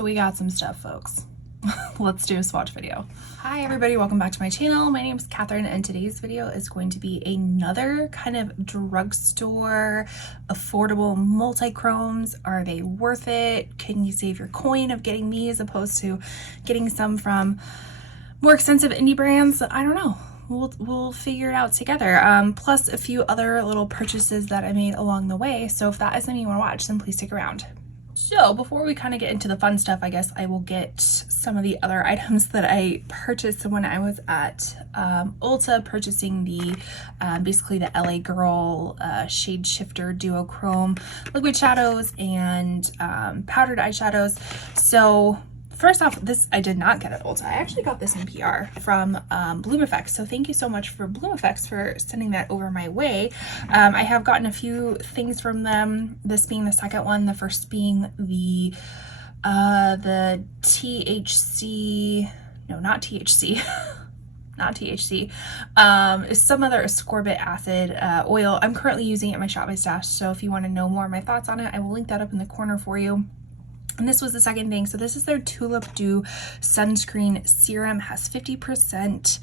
So we got some stuff, folks. Let's do a swatch video. Hi everybody, welcome back to my channel. My name is Catherine and today's video is going to be another kind of drugstore, affordable multi-chromes. Are they worth it? Can you save your coin of getting me as opposed to getting some from more expensive indie brands? I don't know. We'll figure it out together. Plus a few other little purchases that I made along the way. So if that is something you want to watch, then please stick around. So before we kind of get into the fun stuff, I guess I will get some of the other items that I purchased when I was at Ulta purchasing the basically the LA Girl shade shifter Duochrome liquid shadows and powdered eyeshadows. So first off, this I did not get at Ulta. I actually got this in PR from Bloom Effects. So thank you so much for Bloom Effects for sending that over my way. I have gotten a few things from them, this being the second one, the first being the THC, no, not THC, not THC, is some other ascorbic acid oil. I'm currently using it in my Shop My Stash, so if you want to know more of my thoughts on it, I will link that up in the corner for you. And this was the second thing. So this is their Tulip Dew sunscreen serum. Has 50%,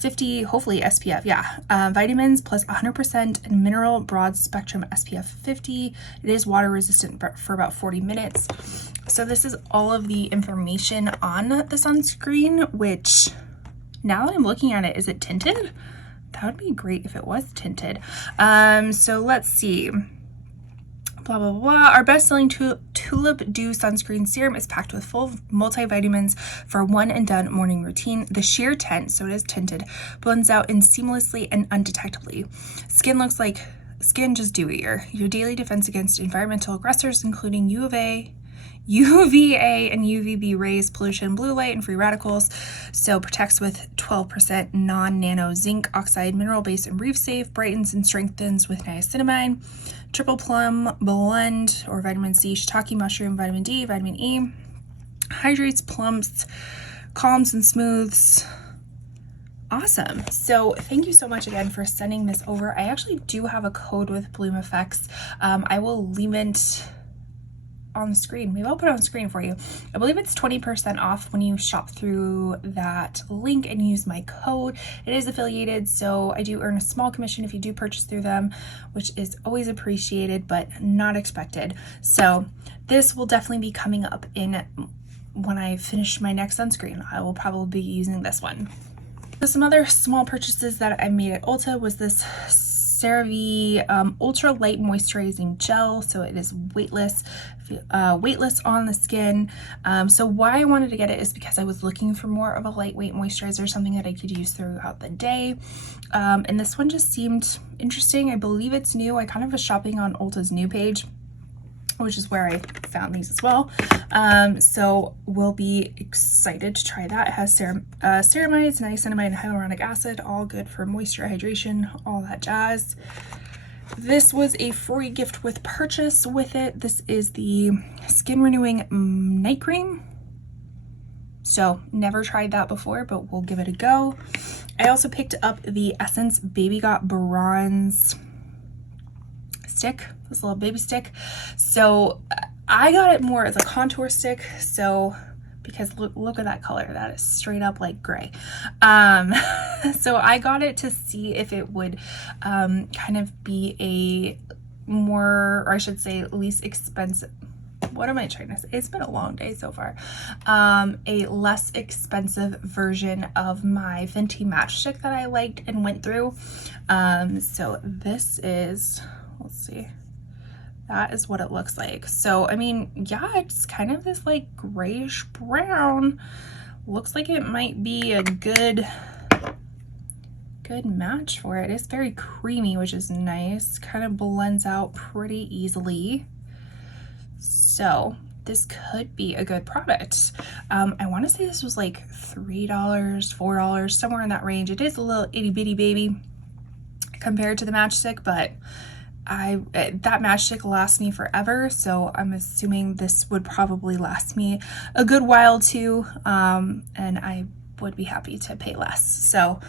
50, hopefully SPF, yeah. Vitamins plus 100% and mineral broad spectrum SPF 50. It is water resistant for about 40 minutes. So this is all of the information on the sunscreen, which now that I'm looking at it, is it tinted? That would be great if it was tinted. So let's see. Blah, blah, blah. Our best-selling Tulip Dew sunscreen serum is packed with full multivitamins for one and done morning routine. The sheer tint, so it is tinted, blends out in seamlessly and undetectably. Skin looks like skin, just dewier. Your daily defense against environmental aggressors, including UVA and UVB rays, pollution, blue light, and free radicals. So protects with 12% non-nano zinc oxide mineral base and reef safe, brightens and strengthens with niacinamide, triple plum blend or vitamin C, shiitake mushroom, vitamin D, vitamin E, hydrates, plumps, calms and smooths. Awesome. So thank you so much again for sending this over. I actually do have a code with Bloom Effects. I will leave it on the screen. Maybe I'll put it on the screen for you. I believe it's 20% off when you shop through that link and use my code. It is affiliated, so I do earn a small commission if you do purchase through them, which is always appreciated but not expected. So this will definitely be coming up in when I finish my next sunscreen. I will probably be using this one. So some other small purchases that I made at Ulta was this CeraVe ultra light moisturizing gel. So it is weightless on the skin. So why I wanted to get it is because I was looking for more of a lightweight moisturizer, something that I could use throughout the day. And this one just seemed interesting. I believe it's new. I kind of was shopping on Ulta's new page, which is where I found these as well. So we'll be excited to try that. It has ceramides, niacinamide, and hyaluronic acid, all good for moisture, hydration, all that jazz. This was a free gift with purchase with it. This is the Skin Renewing Night Cream. So never tried that before, but we'll give it a go. I also picked up the Essence Baby Got Bronze stick, this little baby stick. So I got it more as a contour stick, so because look at that color, that is straight up like gray. So I got it to see if it would kind of be a more, or I should say least expensive, what am I trying to say? It's been a long day so far. A less expensive version of my Fenty matchstick that I liked and went through. So this is, let's see, that is what it looks like. So I mean, yeah, it's kind of this like grayish brown. Looks like it might be a good match for it. It's very creamy, which is nice, kind of blends out pretty easily. So this could be a good product. I want to say this was like $3, $4, somewhere in that range. It is a little itty bitty baby compared to the matchstick, but that matchstick lasts me forever, so I'm assuming this would probably last me a good while too, and I would be happy to pay less. So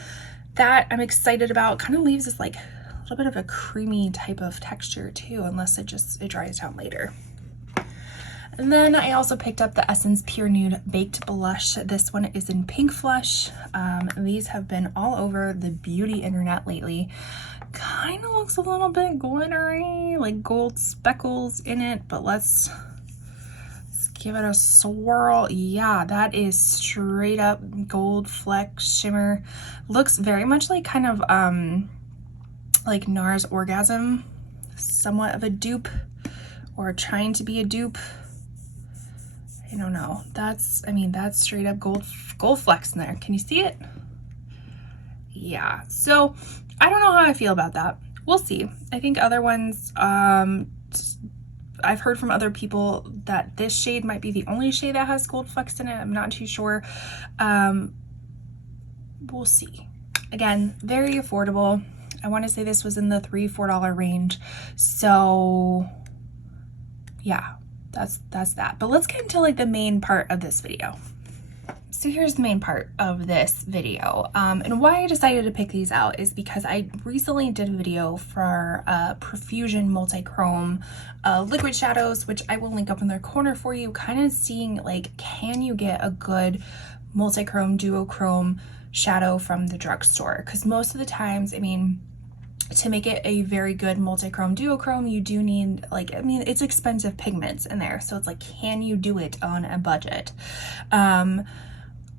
that I'm excited about. Kind of leaves this like a little bit of a creamy type of texture too, unless it dries down later. And then I also picked up the Essence Pure Nude Baked Blush. This one is in Pink Flush. These have been all over the beauty internet lately. Kind of looks a little bit glittery, like gold speckles in it, but let's give it a swirl. Yeah, that is straight up gold fleck shimmer. Looks very much like kind of like NARS Orgasm, somewhat of a dupe, or trying to be a dupe. I don't know. That's, I mean, that's straight up gold flecks in there. Can you see it? Yeah. So I don't know how I feel about that. We'll see. I think other ones, I've heard from other people that this shade might be the only shade that has gold flecks in it. I'm not too sure. We'll see. Again, very affordable. I want to say this was in the $3-4 range. So yeah, that's that. But let's get into like the main part of this video. So here's the main part of this video, and why I decided to pick these out is because I recently did a video for Profusion Multi-Chrome liquid shadows, which I will link up in the corner for you, kind of seeing like, can you get a good multi-chrome, duochrome shadow from the drugstore? Because most of the times, I mean, to make it a very good multi-chrome duochrome, you do need, like, I mean, it's expensive pigments in there, so it's like, can you do it on a budget?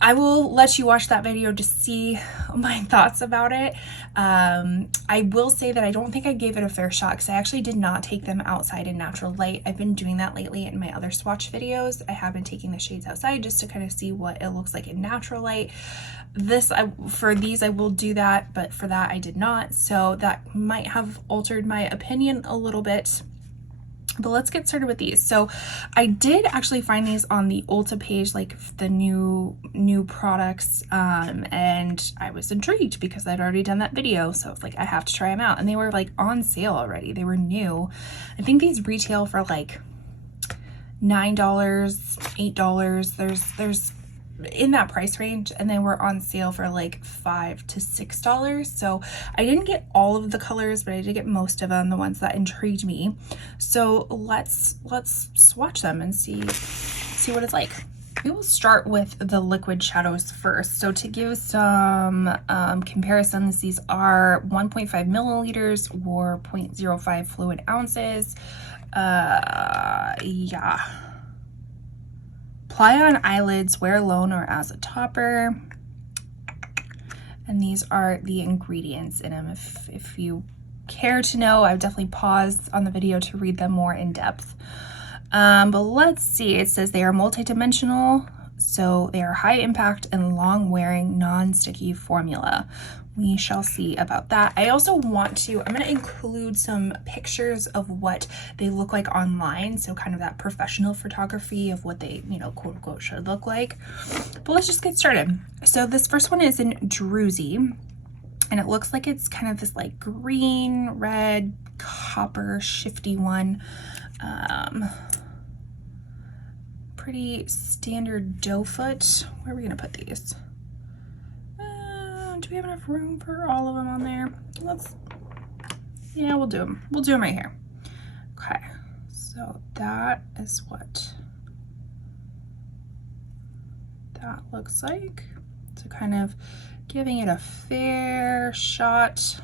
I will let you watch that video to see my thoughts about it. I will say that I don't think I gave it a fair shot because I actually did not take them outside in natural light. I've been doing that lately in my other swatch videos. I have been taking the shades outside just to kind of see what it looks like in natural light. For these I will do that, but for that I did not. So that might have altered my opinion a little bit. But let's get started with these. So I did actually find these on the Ulta page, like the new products, and I was intrigued because I'd already done that video. So it's like, I have to try them out. And they were like on sale already. They were new. I think these retail for like $9, $8. There's in that price range, and they were on sale for like $5 to $6. So I didn't get all of the colors, but I did get most of them, the ones that intrigued me. So let's swatch them and see what it's like. We will start with the liquid shadows first. So to give some comparisons, these are 1.5 milliliters or 0.05 fluid ounces. Yeah. Apply on eyelids, wear alone or as a topper. And these are the ingredients in them. If you care to know, I've definitely paused on the video to read them more in depth. But let's see, it says they are multidimensional, so they are high impact and long wearing, non-sticky formula. We shall see about that. I also want to, I'm going to include some pictures of what they look like online. So kind of that professional photography of what they, you know, quote unquote should look like. But let's just get started. So this first one is in Druzy, and it looks like it's kind of this like green, red, copper, shifty one. Pretty standard doe foot. Where are we going to put these? Do we have enough room for all of them on there? Yeah, we'll do them. We'll do them right here. Okay, so that is what that looks like. So kind of giving it a fair shot.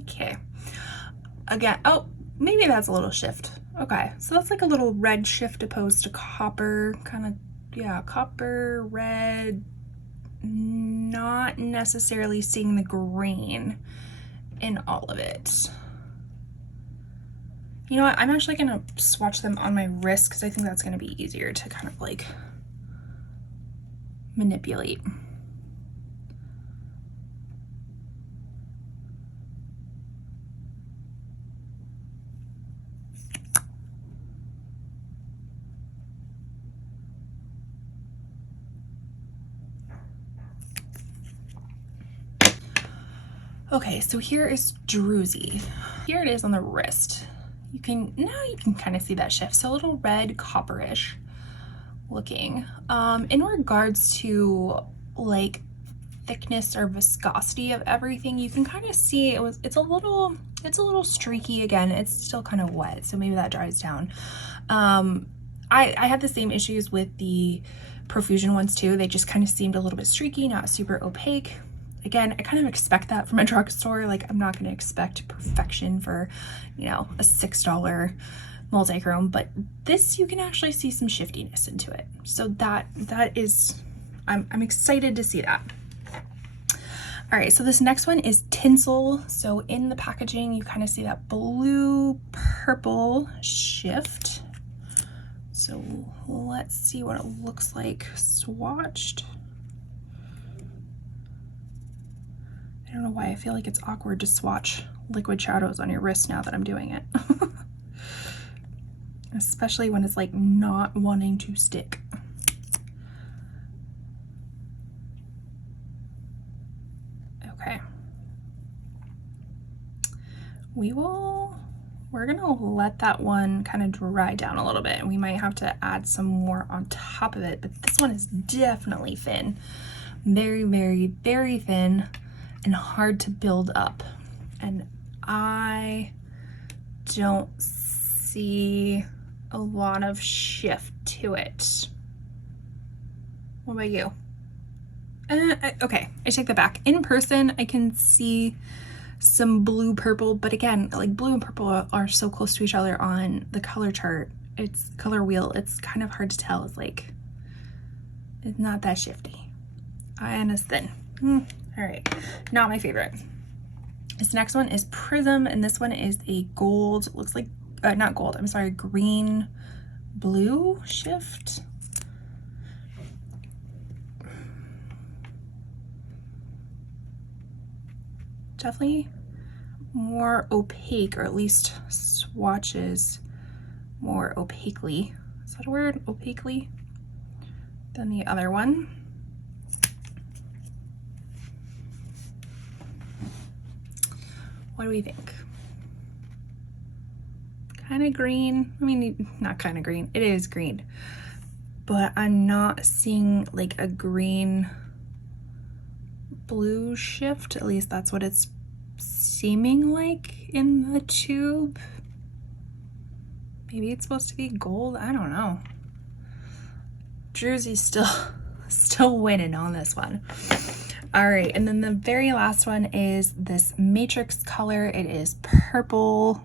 Okay. Again, oh, maybe that's a little shift. Okay, so that's like a little red shift opposed to copper, kind of, yeah, copper, red, not necessarily seeing the green in all of it. You know what, I'm actually gonna swatch them on my wrist because I think that's gonna be easier to kind of like manipulate. Okay, so here is Druzy. Here it is on the wrist. You can kind of see that shift. So a little red copperish looking. In regards to like thickness or viscosity of everything, you can kind of see it's a little streaky. Again, it's still kind of wet, so maybe that dries down. I had the same issues with the Profusion ones too. They just kind of seemed a little bit streaky, not super opaque. Again, I kind of expect that from a drugstore. Like, I'm not going to expect perfection for, you know, a $6 multi-chrome, but this, you can actually see some shiftiness into it. So that is, I'm excited to see that. All right, so this next one is Tinsel. So in the packaging, you kind of see that blue purple shift. So let's see what it looks like swatched. I don't know why I feel like it's awkward to swatch liquid shadows on your wrist now that I'm doing it. Especially when it's like not wanting to stick. Okay. We're gonna let that one kind of dry down a little bit, and we might have to add some more on top of it, but this one is definitely thin. Very, very, very thin and hard to build up. And I don't see a lot of shift to it. What about you? Okay, I take that back. In person, I can see some blue purple, but again, like blue and purple are so close to each other on the color chart. It's color wheel. It's kind of hard to tell. It's like, it's not that shifty. And it's thin. All right, not my favorite. This next one is Prism, and this one is a gold, looks like, not gold, I'm sorry, green blue shift. Definitely more opaque, or at least swatches more opaquely. Is that a word? Opaquely? Than the other one. What do we think? Kind of green. I mean, not kind of green. It is green. But I'm not seeing like a green blue shift. At least that's what it's seeming like in the tube. Maybe it's supposed to be gold. I don't know. Drewsy's still winning on this one. All right, and then the very last one is this Matrix color. It is purple,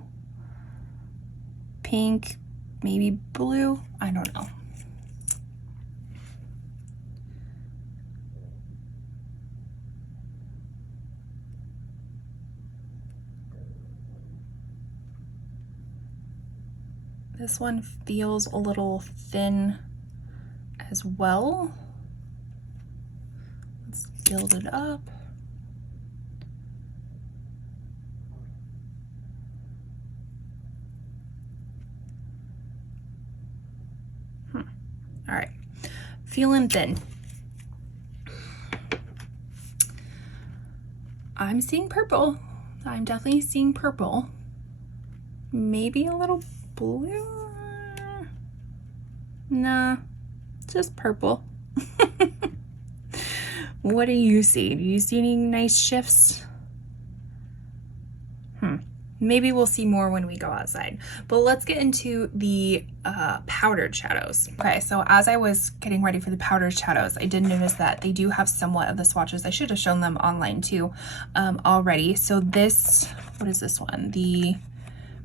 pink, maybe blue. I don't know. This one feels a little thin as well. Let's build it up. All right, feeling thin. I'm seeing purple. I'm definitely seeing purple. Maybe a little blue? Nah, just purple. What do you see? Do you see any nice shifts? Maybe we'll see more when we go outside. But let's get into the powdered shadows. Okay, so as I was getting ready for the powdered shadows, I did notice that they do have somewhat of the swatches. I should have shown them online too already. So this, what is this one? The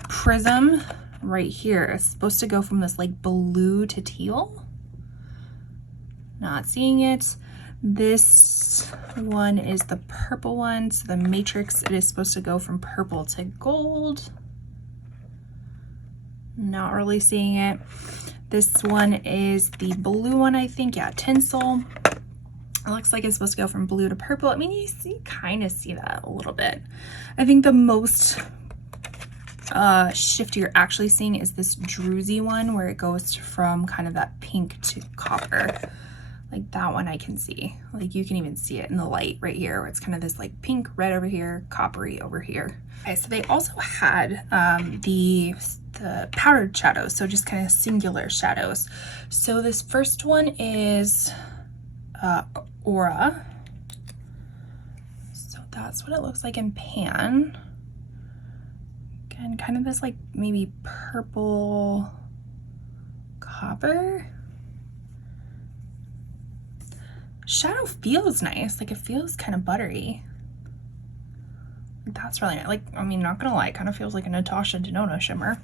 Prism right here is supposed to go from this like blue to teal. Not seeing it. This one is the purple one. So the Matrix, it is supposed to go from purple to gold. Not really seeing it. This one is the blue one, I think. Yeah, Tinsel. It looks like it's supposed to go from blue to purple. I mean, you kind of see that a little bit. I think the most shift you're actually seeing is this Drewsy one, where it goes from kind of that pink to copper. Like that one I can see. Like you can even see it in the light right here, where it's kind of this like pink, red over here, coppery over here. Okay, so they also had the powdered shadows, so just kind of singular shadows. So this first one is Aura. that's what it looks like in pan. Again, kind of this like maybe purple copper. Shadow feels nice, like it feels kind of buttery. That's really nice. Like, I mean, not gonna lie, it kind of feels like a Natasha Denona shimmer.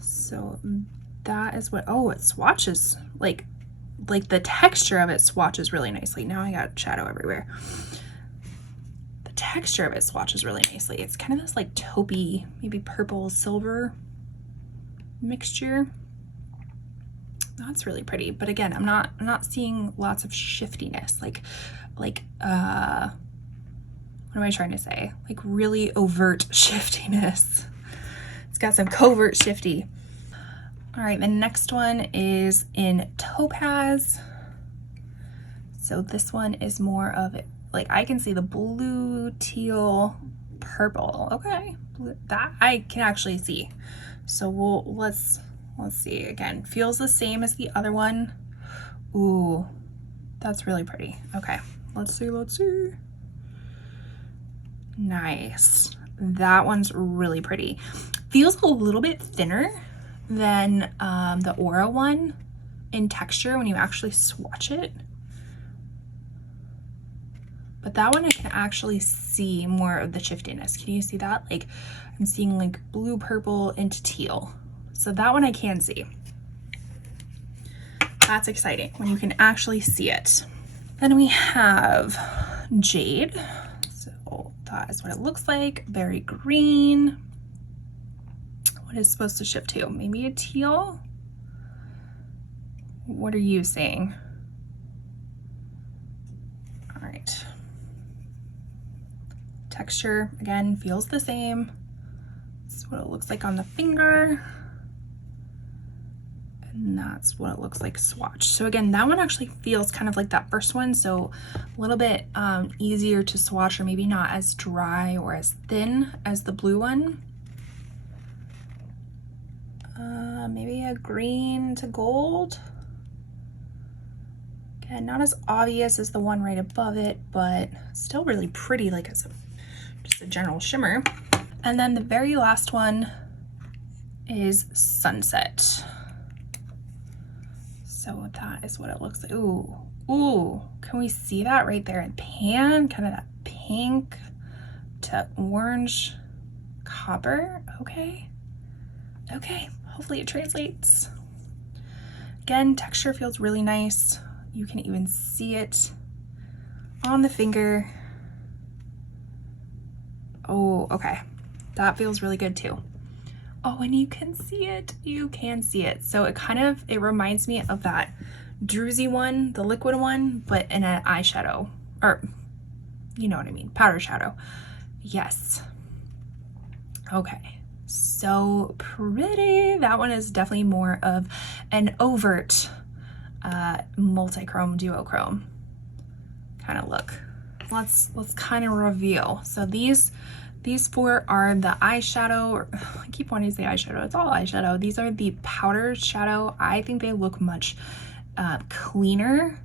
So that is what, oh, it swatches, like the texture of it swatches really nicely. Now I got shadow everywhere. The texture of it swatches really nicely. It's kind of this like taupey, maybe purple silver mixture. That's really pretty. But again, I'm not seeing lots of shiftiness, like what am I trying to say? Like really overt shiftiness. It's got some covert shifty. All right, the next one is in Topaz. So this one is more of it, like I can see the blue, teal, purple. Okay, that I can actually see. So let's see. Again, feels the same as the other one. Ooh, that's really pretty. Okay, let's see. Nice. That one's really pretty. Feels a little bit thinner than the Aura one in texture when you actually swatch it. But that one I can actually see more of the shiftiness. Can you see that? Like I'm seeing like blue, purple into teal. So that one I can see. That's exciting when you can actually see it. Then we have Jade. So that is what it looks like. Berry green. What is supposed to shift to? Maybe a teal? What are you saying? All right. Texture, again, feels the same. This is what it looks like on the finger. And that's what it looks like swatched. So again, that one actually feels kind of like that first one. So a little bit easier to swatch, or maybe not as dry or as thin as the blue one. Maybe a green to gold. Again, not as obvious as the one right above it, but still really pretty, like as just a general shimmer. And then the very last one is Sunset. So that is what it looks like. Ooh, can we see that right there in pan? Kind of that pink to orange copper. Okay, hopefully it translates. Again, texture feels really nice. You can even see it on the finger. Oh, okay, that feels really good too. Oh, and you can see it. So it reminds me of that Druzy one, the liquid one, but in an eyeshadow, or you know what I mean, powder shadow. Yes. Okay, so pretty. That one is definitely more of an overt multi-chrome, duochrome kind of look. Let's kind of reveal. So these four are the eyeshadow. I keep wanting to say eyeshadow. It's all eyeshadow. These are the powder shadow. I think they look much cleaner,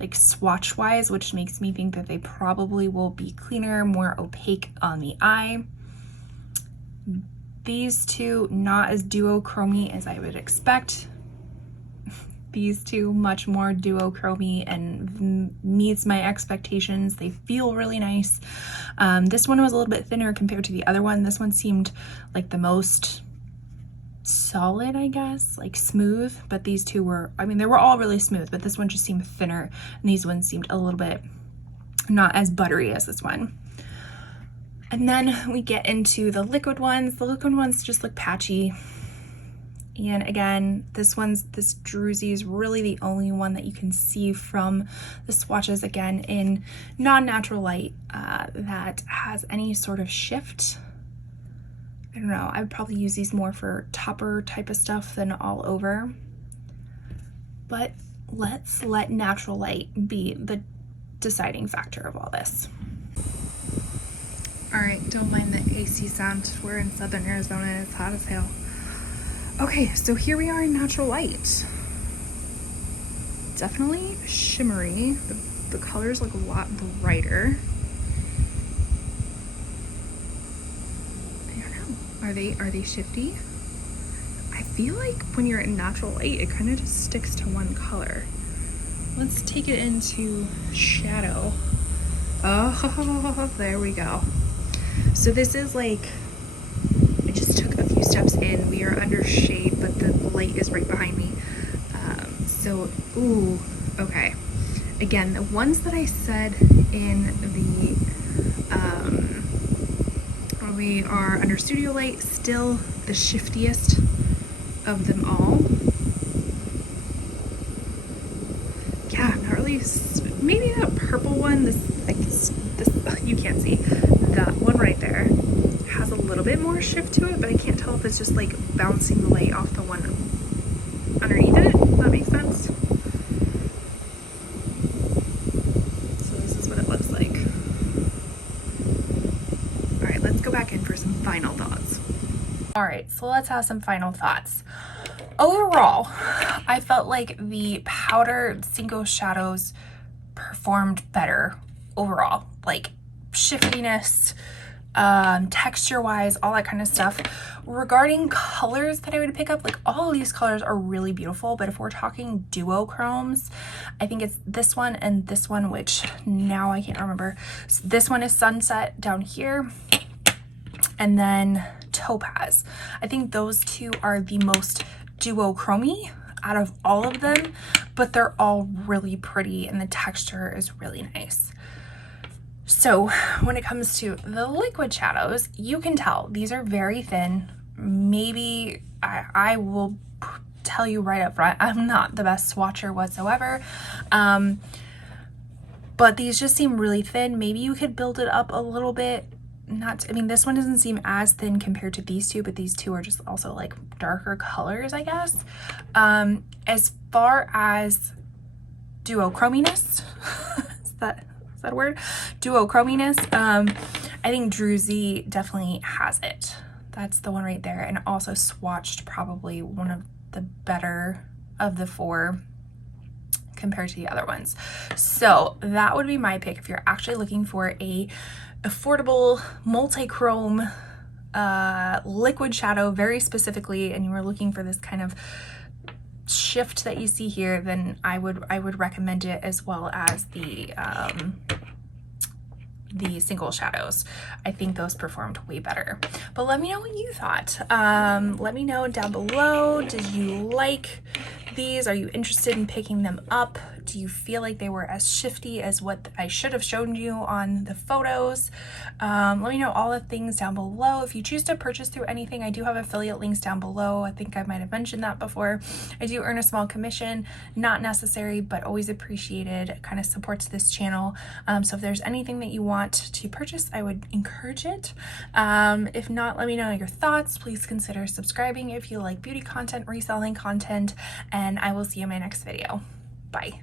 like swatch wise, which makes me think that they probably will be cleaner, more opaque on the eye. These two, not as duochromy as I would expect. These two, much more duochromy and meets my expectations. They feel really nice. This one was a little bit thinner compared to the other one. This one seemed like the most solid, I guess, like smooth, but these two were, I mean, they were all really smooth, but this one just seemed thinner, and these ones seemed a little bit not as buttery as this one. And then we get into the liquid ones. The liquid ones just look patchy. And again, this Druzy is really the only one that you can see from the swatches, again, in non-natural light that has any sort of shift. I don't know, I would probably use these more for topper type of stuff than all over. But let's let natural light be the deciding factor of all this. All right, don't mind the AC sound. We're in southern Arizona and it's hot as hell. Okay, so here we are in natural light. Definitely shimmery. The the colors look a lot brighter. I don't know. Are they shifty? I feel like when you're in natural light, it kind of just sticks to one color. Let's take it into shadow. Oh, there we go. So this is like, I just took a few steps in. We are under shade, but the light is right behind me. Ooh, okay. Again, the ones that I said in the, when we are under studio light, still the shiftiest of them all. Yeah, not really, maybe that purple one, this, you can't see, that one right there has a little bit more shift to it, but I can't tell if it's just like bouncing the light off the one underneath it. Does that make sense? So this is what it looks like. All right, let's go back in for some final thoughts. All right, so let's have some final thoughts. Overall, I felt like the powder single shadows performed better overall, like shiftiness, texture wise, all that kind of stuff. Regarding colors that I would pick up, like all of these colors are really beautiful, but if we're talking duochromes, I think it's this one and this one, which now I can't remember. So this one is Sunset down here, and then Topaz. I think those two are the most duochromy out of all of them, but they're all really pretty and the texture is really nice. So when it comes to the liquid shadows, you can tell these are very thin. Maybe I will tell you right up front, I'm not the best swatcher whatsoever, but these just seem really thin. Maybe you could build it up a little bit. I mean, this one doesn't seem as thin compared to these two, but these two are just also like darker colors, I guess. As far as duochrominess, is that a word? Duochrominess, I think Druzy definitely has it. That's the one right there, and also swatched probably one of the better of the four compared to the other ones. So that would be my pick if you're actually looking for a affordable multi-chrome liquid shadow very specifically, and you were looking for this kind of shift that you see here, then I would recommend it, as well as the single shadows. I think those performed way better. But let me know what you thought. Let me know down below. Did you like these? Are you interested in picking them up? Do you feel like they were as shifty as what I should have shown you on the photos? Let me know all the things down below. If you choose to purchase through anything, I do have affiliate links down below. I think I might have mentioned that before. I do earn a small commission, not necessary, but always appreciated. It kind of supports this channel. So if there's anything that you want to purchase, I would encourage it. If not, let me know your thoughts. Please consider subscribing if you like beauty content, reselling content, and I will see you in my next video. Bye.